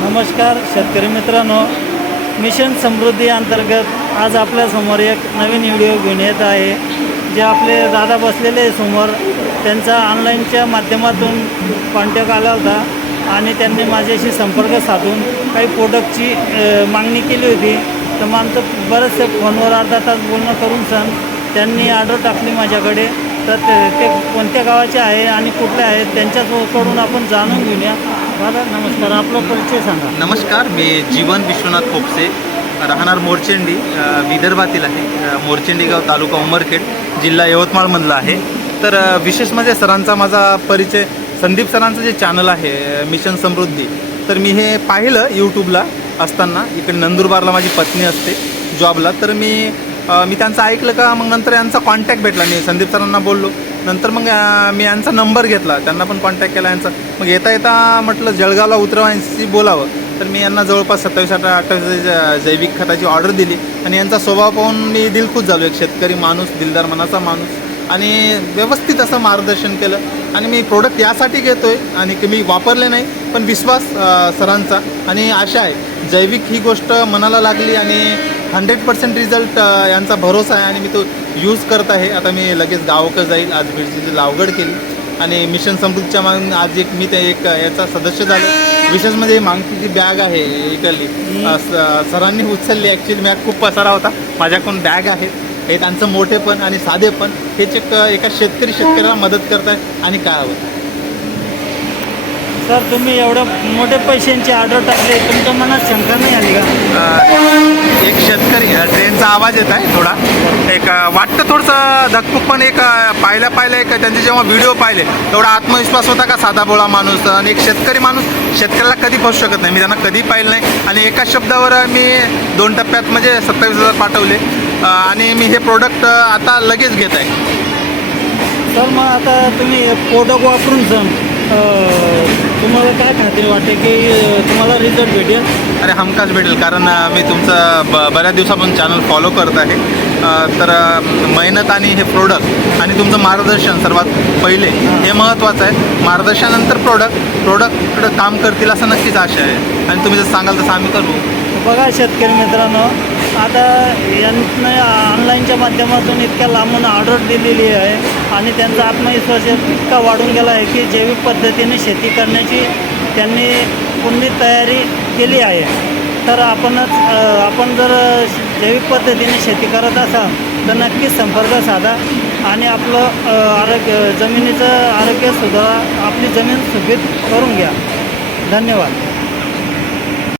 नमस्कार शेतकरी मित्रांनो. मिशन समृद्धी अंतर्गत आज आपल्यासमोर एक नवीन व्हिडिओ घेऊन येत आहे. जे आपले दादा बसलेले आहे समोर त्यांचा ऑनलाईनच्या माध्यमातून कॉन्टॅक्ट आला होता आणि त्यांनी माझ्याशी संपर्क साधून काही प्रोडक्टची मागणी केली होती. तर मग आमचं बरेचसे फोनवर अर्धा तास बोलणं करून सन त्यांनी ऑर्डर टाकली माझ्याकडे. तर ते ते कोणत्या गावाचे आहे आणि कुठले आहेत त्यांच्याकडून आपण जाणून घेऊया. दादा नमस्कार. आपला परिचय सांगा. नमस्कार मी जीवन विश्वनाथ खोपसे. राहणार मोरचेंडी अ, विदर्भातील आहे. अ, मोरचेंडी गाव तालुका उमरखेड जिल्हा यवतमाळमधला आहे. तर अ, विशेष म्हणजे सरांचा माझा परिचय संदीप सरांचं जे चॅनल आहे अ, मिशन समृद्धी तर मी हे पाहिलं यूट्यूबला असताना. इकडे नंदुरबारला माझी पत्नी असते जॉबला तर मी अ, मी त्यांचं ऐकलं का? मग नंतर यांचा कॉन्टॅक्ट भेटला. मी संदीप सरांना बोललो. नंतर मग मी यांचा नंबर घेतला. त्यांना पण कॉन्टॅक्ट केला यांचा. मग येता येता म्हटलं जळगावला उतरवायची बोलावं. तर मी यांना जवळपास सत्तावीस अठरा अठ्ठावीस जैविक खताची ऑर्डर दिली. आणि यांचा स्वभाव पाहून मी दिलखुश झालो. एक शेतकरी माणूस दिलदार मनाचा माणूस. आणि व्यवस्थित असं मार्गदर्शन केलं. आणि मी प्रोडक्ट यासाठी घेतो आहे आणि की मी वापरले नाही पण विश्वास सरांचा. आणि आशा आहे जैविक ही गोष्ट मनाला लागली आणि हंड्रेड पर्सेंट रिझल्ट यांचा भरोसा आहे आणि मी तो यूज करत आहे. आता मी लगेच गावकं जाईल. आज मिरचीची लावगड केली आणि मिशन समृद्धीच्या मागून आज एक मी ते एक याचा सदस्य झालो. विशेष म्हणजे मागची जी बॅग आहे इकडली स- सरांनी उचलली. ॲक्च्युली मॅग खूप पसारा होता. माझ्याकडून बॅग आहेत हे त्यांचं मोठेपण आणि साधेपण हेच एक एका शेतकरी शेतकऱ्याला मदत करत आहे आणि काय हवं सर तुम्ही एवढं मोठ्या पैशांची ऑर्डर टाकली. तुमच्या मनात शंका नाही आली का अ, एक शेतकरी अ, ट्रेनचा आवाज येत आहे थोडा. एक वाटतं थोडंसं धकपूक पण एक अ, पाहिल्या पाहिल्या एक त्यांचे जेव्हा व्हिडिओ पाहिले तेवढा आत्मविश्वास होता का साधा बोळा माणूस आणि एक शेतकरी माणूस शेतकऱ्याला कधी फसू शकत नाही. मी त्यांना कधी पाहिलं नाही. आणि एका शब्दावर मी दोन टप्प्यात म्हणजे सत्तावीस हजार पाठवले. आणि मी हे प्रोडक्ट आता लगेच घेत आहे. तर मग आता तुम्ही प्रोडक्ट वापरून सण तुम्हाला काय खात्री वाटते की तुम्हाला रिझल्ट भेटेल? अरे हमखास भेटेल कारण मी तुमचं ब बऱ्याच दिवसापासून चॅनल फॉलो करत आहे. तर मेहनत आणि हे प्रोडक्ट आणि तुमचं मार्गदर्शन सर्वात पहिले हे. महत्त्वाचं आहे. मार्गदर्शनानंतर प्रोडक्ट प्रोडक्टकडं काम करतील असं नक्कीच आशा आहे. आणि तुम्ही जर सांगाल तसं आम्ही करू. बघा शेतकरी मित्रांनो आता यांनी ऑनलाईनच्या माध्यमातून इतक्या लांबून ऑर्डर दिलेली आहे. आणि त्यांचा आत्मविश्वास इतका वाढून गेला आहे की जैविक पद्धतीने शेती करण्याची त्यांनी पूर्ण तयारी केली आहे. तर आपणच आपण जर जैविक पद्धतीने शेती करत असाल तर नक्कीच संपर्क साधा आणि आपलं आरोग्य जमिनीचं आरोग्य सुधारा आपली जमीन सुपीक करून घ्या. धन्यवाद.